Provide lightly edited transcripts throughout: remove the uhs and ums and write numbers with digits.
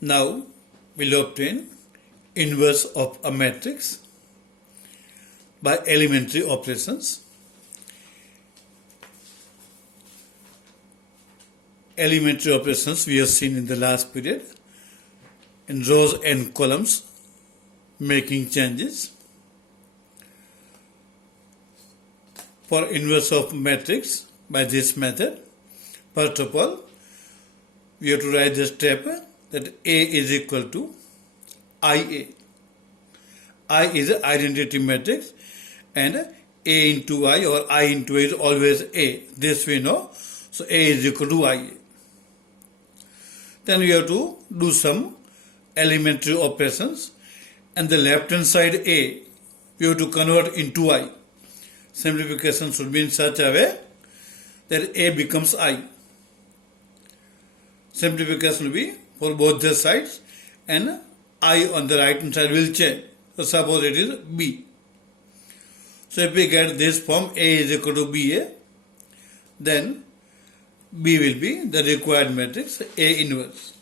Now we'll obtain inverse of a matrix by elementary operations. Elementary operations we have seen in the last period in rows and columns, making changes. For inverse of matrix by this method, first of all, we have to write the step that A is equal to IA. I is an identity matrix and A into I or I into A is always A. This we know. So A is equal to IA. Then we have to do some elementary operations, and the left hand side A we have to convert into I. Simplification should be in such a way that A becomes I. Simplification will be for both the sides, and I on the right hand side will change. So suppose it is B. So if we get this form A is equal to BA, then B will be the required matrix A inverse.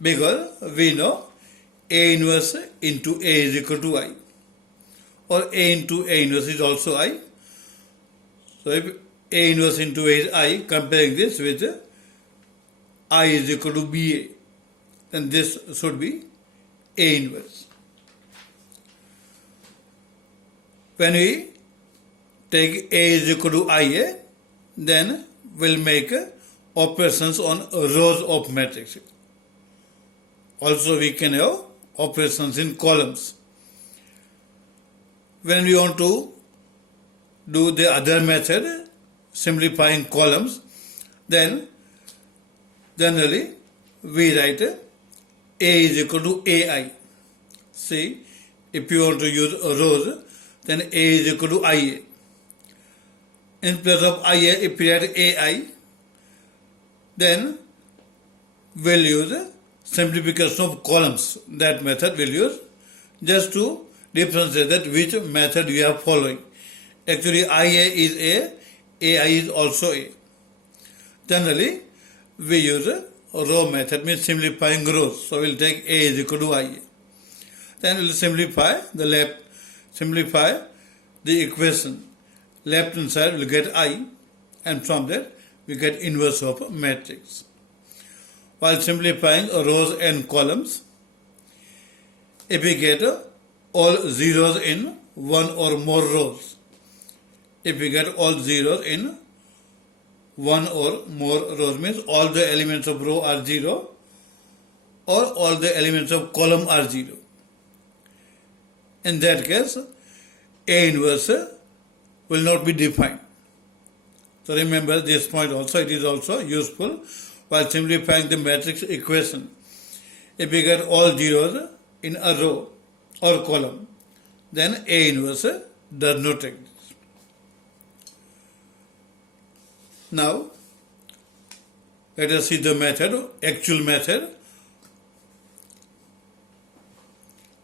Because we know A inverse into A is equal to I, or A into A inverse is also I. So if A inverse into A is I, comparing this with I is equal to BA, then this should be A inverse. When we take A is equal to IA, then we'll make operations on rows of matrix. Also we can have operations in columns. When we want to do the other method, simplifying columns, then generally we write A is equal to AI. See, if you want to use rows, then A is equal to IA. In place of IA, if we write AI, then we'll use simplification of columns. That method we'll use just to differentiate that which method we are following. Actually, IA is A, AI is also A. Generally, we use a row method, means simplifying rows. So we'll take A is equal to IA. Then we'll simplify the equation. Left hand side will get I, and from that we get inverse of matrix. While simplifying rows and columns, if we get all zeros in one or more rows, if we get all zeros in one or more rows, means all the elements of row are 0 or all the elements of column are 0. In that case, A inverse will not be defined. So remember this point also, it is also useful while simplifying the matrix equation. If we get all zeros in a row or column, then A inverse does not exist. Now, let us see the method, actual method,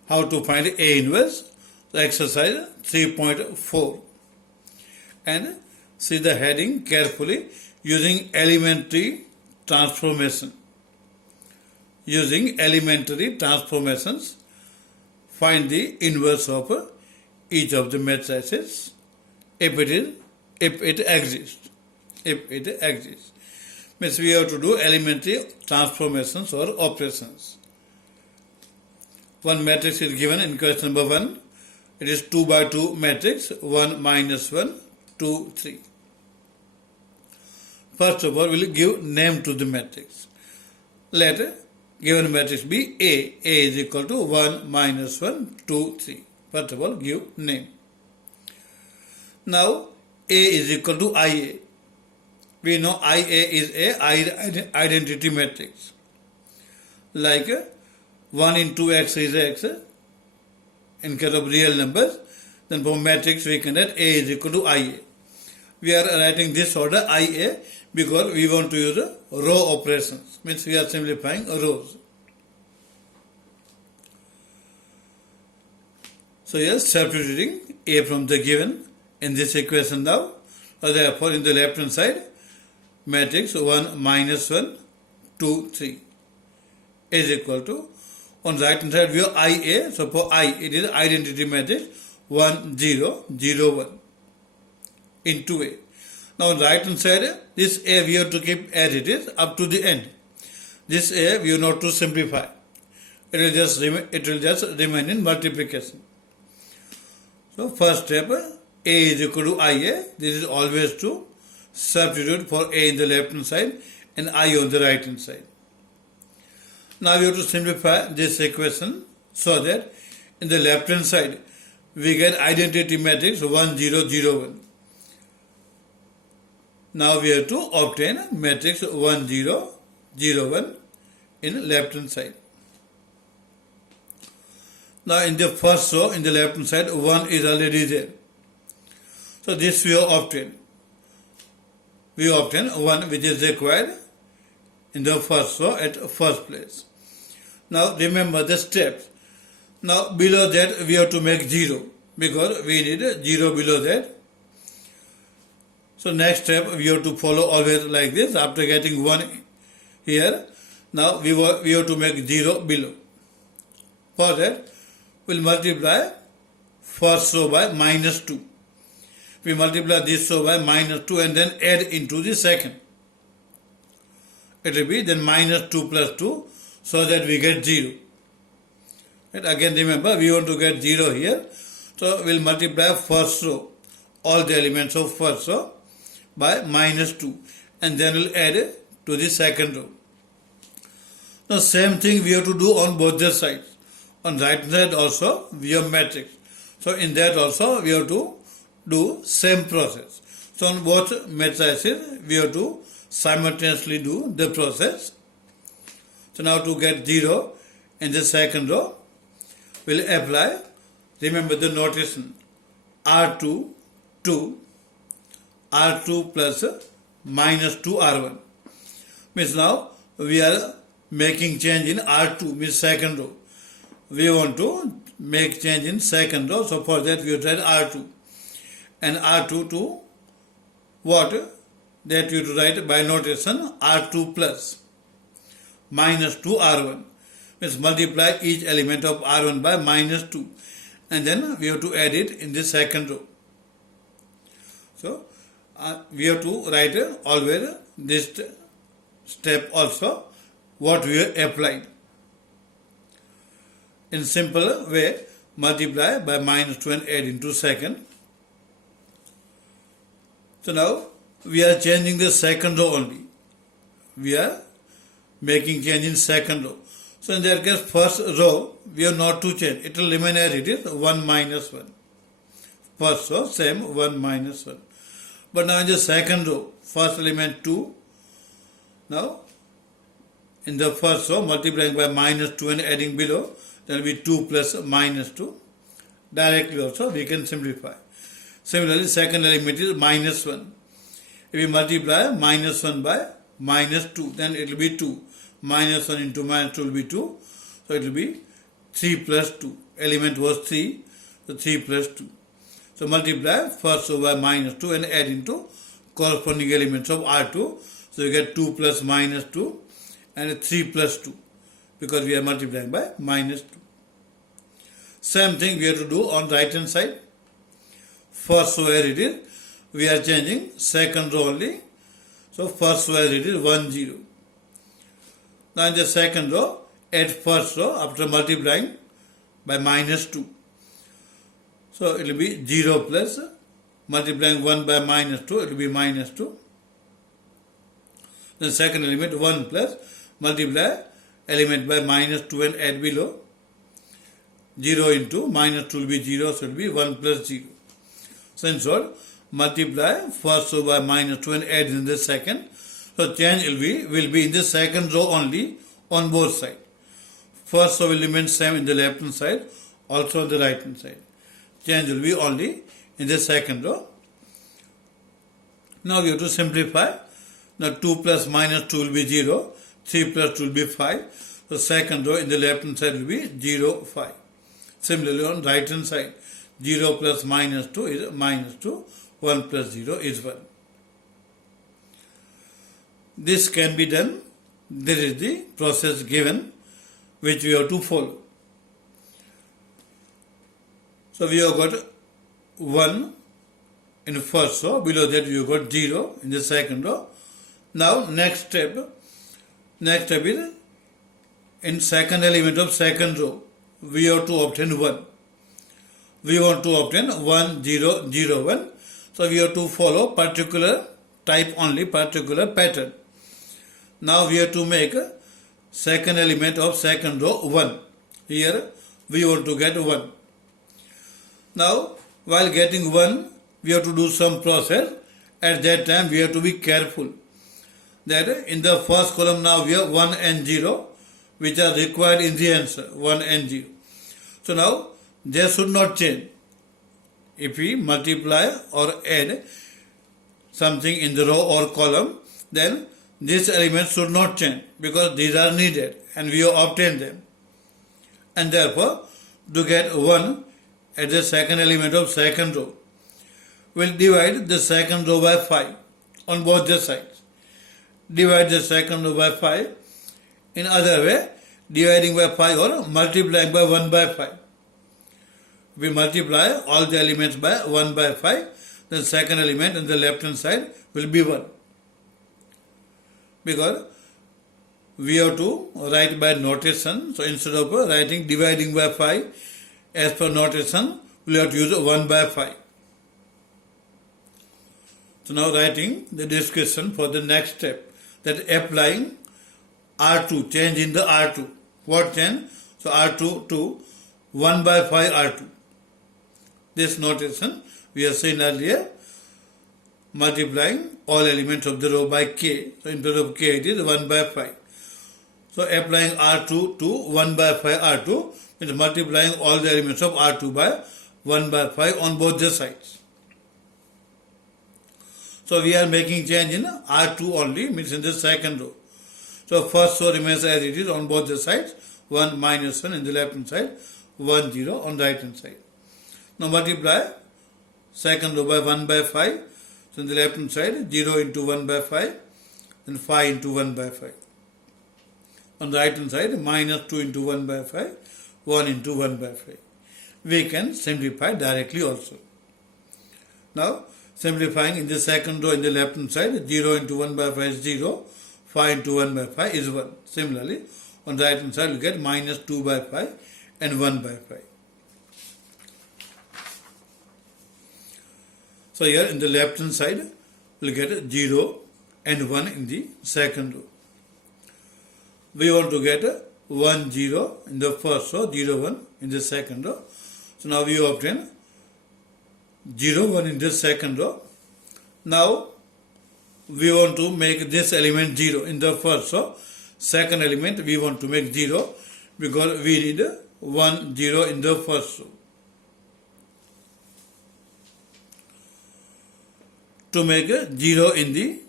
how to find A inverse. The exercise 3.4, and see the heading carefully. Using elementary transformation. Using elementary transformations, find the inverse of each of the matrices if it exists. If it exists, means we have to do elementary transformations or operations. One matrix is given in question number 1. It is 2 by 2 matrix, 1 minus 1, 2, 3. First of all, we will give name to the matrix. Let given matrix be A. A is equal to 1 minus 1, 2, 3. First of all, give name. Now, A is equal to IA. We know IA is a identity matrix. Like 1 into X is X. In case of real numbers, then for matrix we can write A is equal to IA. We are writing this order IA because we want to use row operations, means we are simplifying rows. So yes, substituting A from the given in this equation now. So therefore in the left hand side, matrix 1 minus 1, 2, 3. is equal to, on right hand side we have IA, so for I it is identity matrix 1 0 0 1 into A. Now on right hand side this A we have to keep as it is up to the end. This A we have not to simplify. It will just remain in multiplication. So first step, A is equal to IA. This is always true. Substitute for A in the left hand side and I on the right hand side. Now we have to simplify this equation so that in the left hand side we get identity matrix 1 0 0 1. Now we have to obtain matrix 1 0 0 1 in left hand side. Now in the first row in the left hand side 1 is already there. So this we have obtained. We obtain 1 which is required in the first row at first place. Now remember the steps. Now below that we have to make 0 because we need 0 below that. So next step we have to follow always like this. After getting 1 here, now we have to make 0 below. For that we'll multiply first row by minus 2. We multiply this row by minus 2 and then add into the second. It will be then minus 2 plus 2 so that we get 0. Right? Again remember we want to get 0 here. So we'll multiply first row, all the elements of first row by minus 2 and then we'll add to the second row. Now same thing we have to do on both the sides. On right hand side also we have matrix. So in that also we have to do same process. So on both matrices we have to simultaneously do the process. So now to get 0 in the second row, we'll apply, remember the notation, R2, 2, R2 plus minus 2 R1. Means now we are making change in R2, means second row. We want to make change in second row, so for that we have to write R2. And R2 to what? That you have to write by notation R2 plus minus 2 R1. Means multiply each element of R1 by minus 2. And then we have to add it in the second row. So we have to write always this step also what we have applied. In simple way, multiply by minus 2 and add into second. So now we are changing the second row only. We are making change in second row. So in that case, first row we have not to change. It will remain as it is 1 minus 1. First row same 1 minus 1. But now in the second row, first element 2. Now in the first row multiplying by minus 2 and adding below, there will be 2 plus minus 2. Directly also we can simplify. Similarly, second element is minus 1. If we multiply minus 1 by minus 2, then it will be 2. Minus 1 into minus 2 will be 2. So it will be 3 plus 2. Element was 3, so 3 plus 2. So multiply first row by minus 2 and add into corresponding elements of R2. So you get 2 plus minus 2 and 3 plus 2 because we are multiplying by minus 2. Same thing we have to do on right hand side. First row where it is, we are changing second row only. So first row where it is 1 0. Now in the second row, add first row after multiplying by minus 2. So it will be 0 plus multiplying 1 by minus 2, it will be minus 2. The second element 1 plus multiply element by minus 2 and add below. 0 into minus 2 will be 0, so it will be 1 plus 0. So in short, multiply first row by minus 2 and add in the second. So change will be in the second row only on both sides. First row will remain same in the left hand side, also on the right hand side. Change will be only in the second row. Now we have to simplify. Now 2 plus minus 2 will be 0, 3 plus 2 will be 5. So second row in the left hand side will be 0, 5. Similarly on right hand side, 0 plus minus 2 is minus 2, 1 plus 0 is 1. This can be done. This is the process given. which we have to follow. So we have got 1 in the first row, below that we have got 0 in the second row. Now next step is in second element of second row, we have to obtain 1. We want to obtain 1, 0, 0, 1. So we have to follow particular type only, particular pattern. Now we have to make second element of second row 1. Here we want to get 1. Now while getting 1, we have to do some process. At that time we have to be careful that in the first column now we have 1 and 0 which are required in the answer, 1 and 0. So now they should not change. If we multiply or add something in the row or column, then these elements should not change because these are needed and we have obtained them. And therefore, to get 1 at the second element of second row, we'll divide the second row by 5 on both the sides. Divide the second row by 5. In other way, dividing by 5 or multiplying by 1 by 5. We multiply all the elements by 1 by 5, then second element on the left hand side will be 1. Because we have to write by notation, so instead of writing dividing by 5, as per notation, we have to use 1 by 5. So now writing the description for the next step, that applying R2, change in the R2. What change? So R2 to 1 by 5 R2. This notation we have seen earlier, multiplying all elements of the row by k. So instead of k it is 1 by 5. So applying R2 to 1 by 5 R2 means multiplying all the elements of R2 by 1 by 5 on both the sides. So we are making change in R2 only, means in the second row. So first row remains as it is on both the sides, 1 minus 1 in the left hand side, 1 0 on the right hand side. Now multiply second row by 1 by 5. So in the left hand side, 0 into 1 by 5, then 5 into 1 by 5. On the right hand side, minus 2 into 1 by 5, 1 into 1 by 5. We can simplify directly also. Now simplifying in the second row in the left hand side, 0 into 1 by 5 is 0, 5 into 1 by 5 is 1. Similarly, on the right hand side, we get minus 2 by 5 and 1 by 5. So here in the left hand side, we'll get 0 and 1 in the second row. We want to get 1 0 in the first row, 0 1 in the second row. So now we obtain 0 1 in the second row. Now we want to make this element 0 in the first row. Second element we want to make 0 because we need 1 0 in the first row. To make 0 in the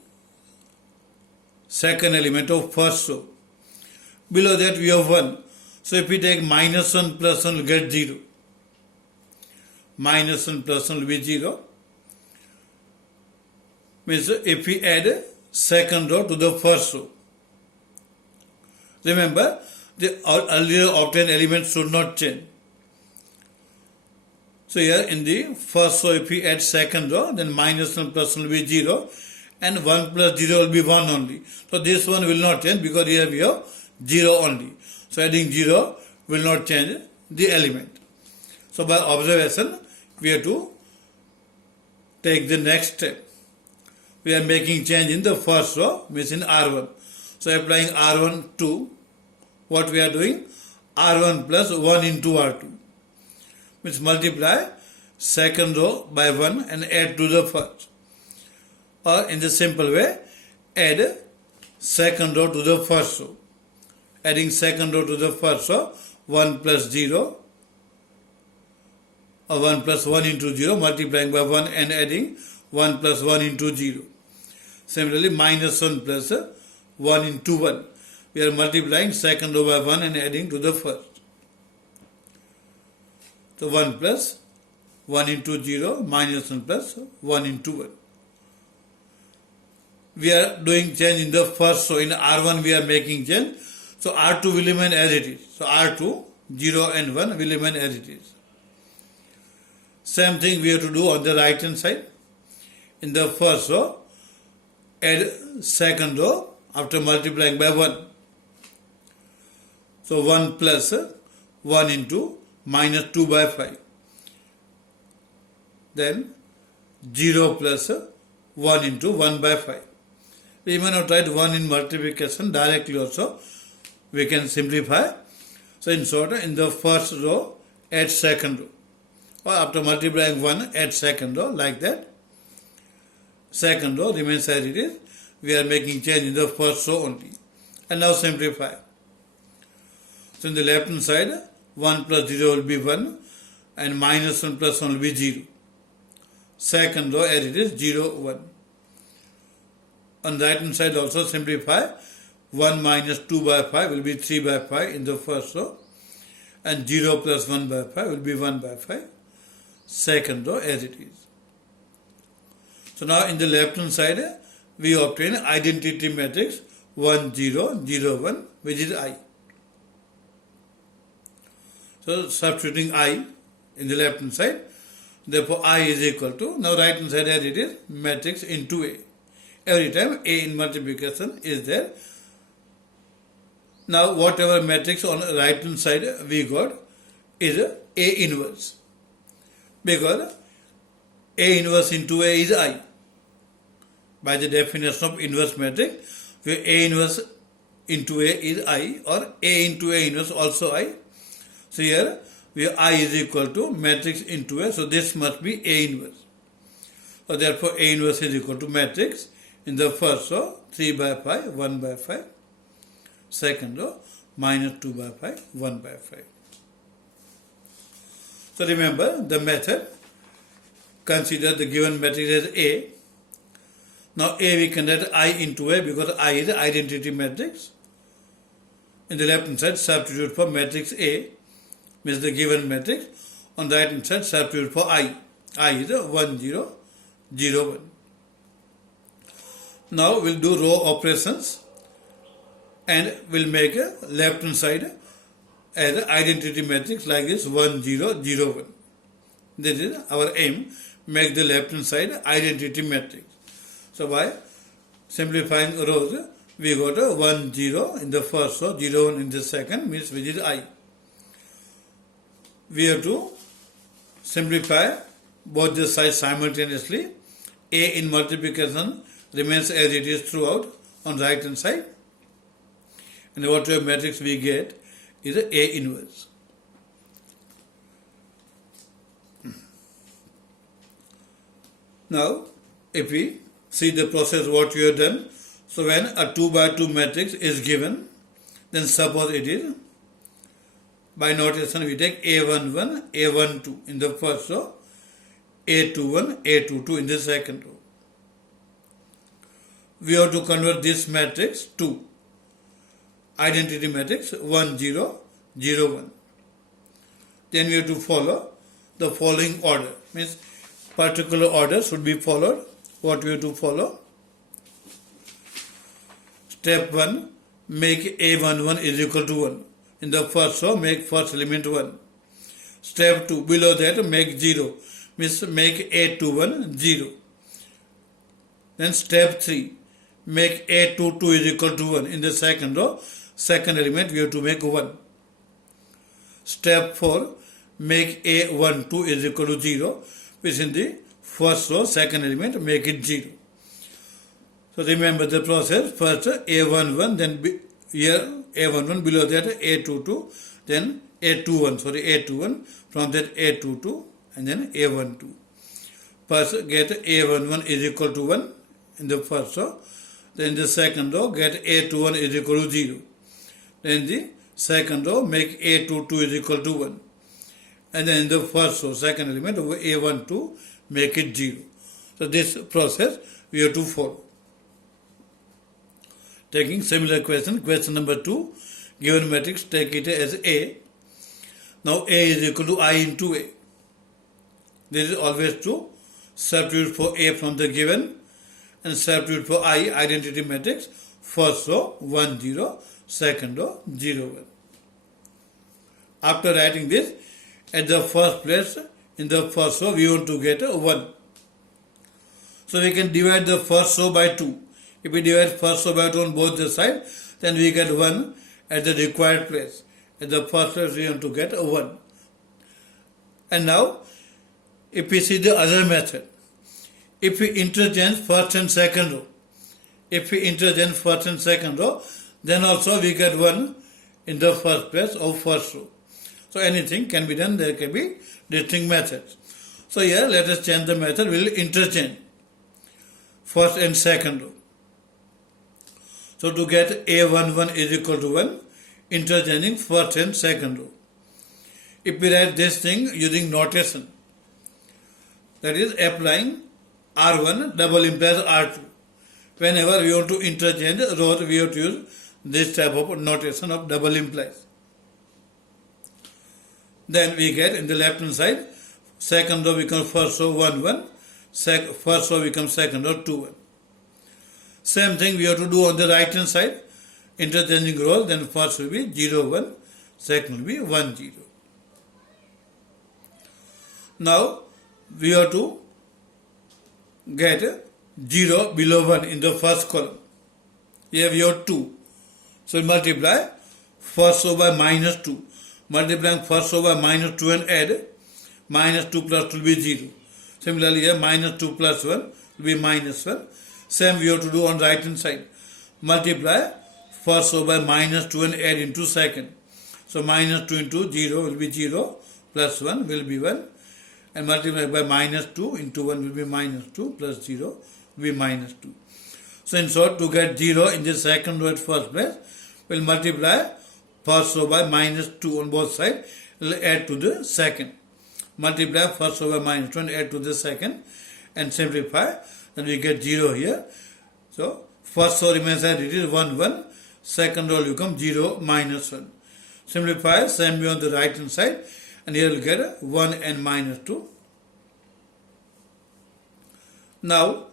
second element of first row, below that we have 1. So if we take minus 1 plus 1, we'll get 0. Minus 1 plus 1 will be 0. Means if we add second row to the first row. Remember, the earlier obtained elements should not change. So here in the first row, if we add second row, then minus 1 plus 1 will be 0. And 1 plus 0 will be 1 only. So this one will not change because here we have 0 only. So adding 0 will not change the element. So by observation, we have to take the next step. We are making change in the first row, means in R1. So applying R1 to what we are doing? R1 plus 1 into R2. Means multiply second row by 1 and add to the first. Or in the simple way, add second row to the first row. Adding second row to the first row, 1 plus 0, or 1 plus 1 into 0, multiplying by 1 and adding 1 plus 1 into 0. Similarly, minus 1 plus 1 into 1. We are multiplying second row by 1 and adding to the first. So 1 plus 1 into 0, minus 1 plus 1 into 1. We are doing change in the first row. In R1 we are making change. So R2 will remain as it is. So R2, 0 and 1 will remain as it is. Same thing we have to do on the right hand side. In the first row, add second row after multiplying by 1. So 1 plus 1 into minus 2 by 5. Then 0 plus 1 into 1 by 5. We may not write 1 in multiplication directly also. We can simplify. So in short, in the first row, add second row. Or after multiplying 1, add second row like that. Second row remains as it is. We are making change in the first row only. And now simplify. So in the left hand side, 1 plus 0 will be 1 and minus 1 plus 1 will be 0. Second row as it is 0, 1. On the right hand side also simplify. 1 minus 2 by 5 will be 3 by 5 in the first row. And 0 plus 1 by 5 will be 1 by 5. Second row as it is. So now in the left hand side, we obtain identity matrix 1, 0, 0, 1, which is I. So substituting I in the left hand side, therefore I is equal to, now right hand side as it is, matrix into A. Every time A in multiplication is there. Now whatever matrix on the right hand side we got is A inverse. Because A inverse into A is I. By the definition of inverse matrix, where A inverse into A is I, or A into A inverse also I. So here, where I is equal to matrix into A, so this must be A inverse. So therefore, A inverse is equal to matrix in the first row, 3 by 5, 1 by 5. Second row, minus 2 by 5, 1 by 5. So remember the method. Consider the given matrix as A. Now A we can write I into A because I is the identity matrix. In the left hand side, substitute for matrix A, means the given matrix. On the right hand side, substitute for I. I is 1, 0, 0, 1. Now we'll do row operations and we'll make a left hand side as an identity matrix like this 1, 0, 0, 1. This is our aim. Make the left hand side identity matrix. So by simplifying rows, we got a 1, 0 in the first row, 0, 1 in the second, means which is I. We have to simplify both the sides simultaneously. A in multiplication remains as it is throughout on right hand side. And whatever matrix we get is A inverse. Now, if we see the process what we have done, so when a 2 by 2 matrix is given, then suppose it is, by notation we take A11, A12 in the first row, A21, A22 in the second row. We have to convert this matrix to identity matrix 1, 0, 0, 1. Then we have to follow the following order. Means particular order should be followed. What we have to follow? Step 1, make A11 is equal to 1. In the first row, make first element 1. Step 2, below that, make 0. Means make A21 0. Then step 3, make A22 is equal to 1. In the second row, second element we have to make 1. Step 4, make A12 is equal to 0. Which in the first row, second element, make it 0. So remember the process. First A11, then here A11, below that A22, then A21. From that A22 and then A12. First get A11 is equal to 1 in the first row. Then in the second row, get A21 is equal to 0. Then in the second row, make A22 is equal to 1. And then in the first row, second element, A12, make it 0. So this process we have to follow. Taking similar question number 2, given matrix, take it as A. Now A is equal to I into A. This is always true. Substitute for A from the given and substitute for I, identity matrix, first row 1 0, second row 0 1. After writing this, at the first place in the first row we want to get a 1. So we can divide the first row by 2. If we divide first row by 2 on both the sides, then we get 1 at the required place. At the first place we want to get a 1. And now, if we see the other method, if we interchange first and second row, then also we get 1 in the first place of first row. So anything can be done, there can be distinct methods. So here let us change the method, we will interchange first and second row. So to get A11 is equal to 1, interchanging first and second row. If we write this thing using notation, that is applying R1 double implies R2. Whenever we want to interchange rows, we have to use this type of notation of double implies. Then we get in the left hand side, second row becomes first row 1 1, first row becomes second row 2 1. Same thing we have to do on the right hand side, interchanging rows, then first will be 0 1, second will be 1 0. Now we have to get 0 below 1 in the first column. Here we have 2. So multiply first row by minus 2. Multiplying first row by minus 2 and add minus 2 plus 2 will be 0. Similarly here minus 2 plus 1 will be minus 1. Same we have to do on right hand side. Multiply first row by minus 2 and add into second. So minus 2 into 0 will be 0 plus 1 will be 1. And multiply by minus 2 into 1 will be minus 2 plus 0 will be minus 2. So in short, to get 0 in the second row at first place, we'll multiply first row by minus 2 on both sides, we'll add to the second. Multiply first row by minus 2 and add to the second and simplify, then we get 0 here. So first row remains as it is 1 1, second row will become 0 minus 1. Simplify, same way on the right hand side, and here we'll get 1 and minus 2. Now,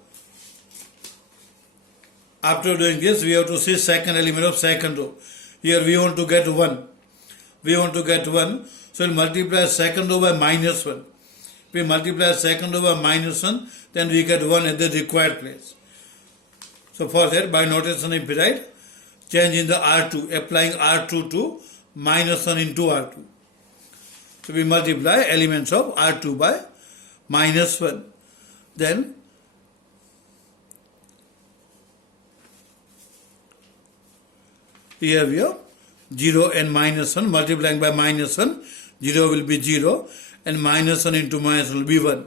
after doing this, we have to see second element of second row. Here we want to get 1. So we'll multiply second row by minus 1. If we multiply second row by minus 1, then we get 1 at the required place. So for that, by notation if we write, change in the R2, applying R2 to minus 1 into R2. So we multiply elements of R2 by minus 1. Then here we have 0 and minus 1, multiplying by minus 1, 0 will be 0 and minus 1 into minus 1 will be 1.